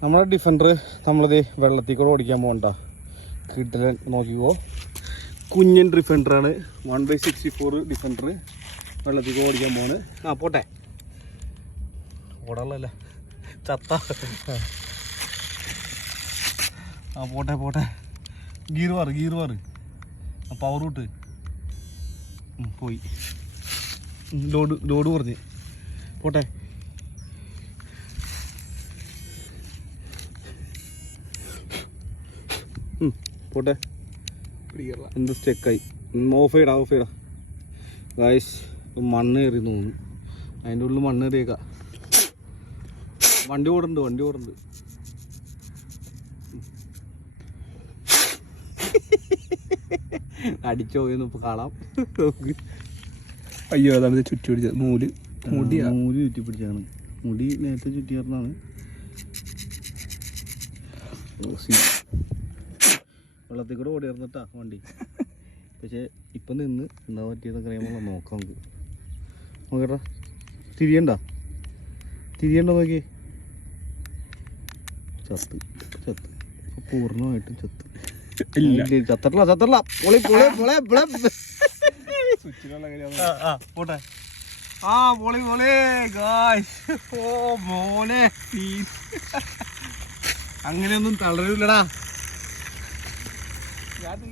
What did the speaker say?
നമ്മളെ ഡിഫൻഡർ നമ്മളത് വെള്ളത്തിൽ കൂടെ ഓടിക്കാൻ പോകണ്ട. കിട്ടൽ നോക്കിക്കോ, കുഞ്ഞൻ ഡിഫൻഡറാണ്. 1/64 ഡിഫൻഡർ വെള്ളത്തിൽ കൂടെ ഓടിക്കാൻ പോവാണ്. ആ പോട്ടെ, ഓടാളല്ല ചത്ത. ആ പോട്ടെ പോട്ടെ, ഗീർ മാറ്. ആ പവർ വിട്ട് പോയി. ലോഡ് കുറഞ്ഞ് പോട്ടെ. പോട്ടെ, എന്ത് സ്റ്റെക്കായി. ഓഫ് ചെയ്യടാ ഗായ്സ്. മണ്ണ് കയറി തോന്നുന്നു, അതിൻ്റെ ഉള്ളിൽ മണ്ണ് കയറിയേക്കാം. വണ്ടി ഓടുന്നുണ്ട്. അടിച്ചോ എന്ന് ഇപ്പൊ കാണാം. അയ്യോ, അതാണ് ചുറ്റി പിടിച്ചത്. നൂല് ചുറ്റി പിടിച്ചാണ്. മുടി നേരത്തെ ചുറ്റിയാർന്നാണ്. വെള്ളത്തിൽ കൂടെ ഓടിയാർന്നിട്ടാ വണ്ടി. പക്ഷെ ഇപ്പൊ നിന്ന് എന്താ പറ്റിയതെന്നൊക്കെ അറിയാമോ, നോക്കാം നമുക്ക്. നോക്കട്ടാ, തിരിയണ്ടോ നോക്കി. ചത്ത് പൂർണ്ണമായിട്ടും ചത്ത്. ചത്തട്ടില്ല. പോട്ടെ. ആ പൊളി ഗായ്സ്. ഓ മോനെ, അങ്ങനെയൊന്നും തളരൂലടാ.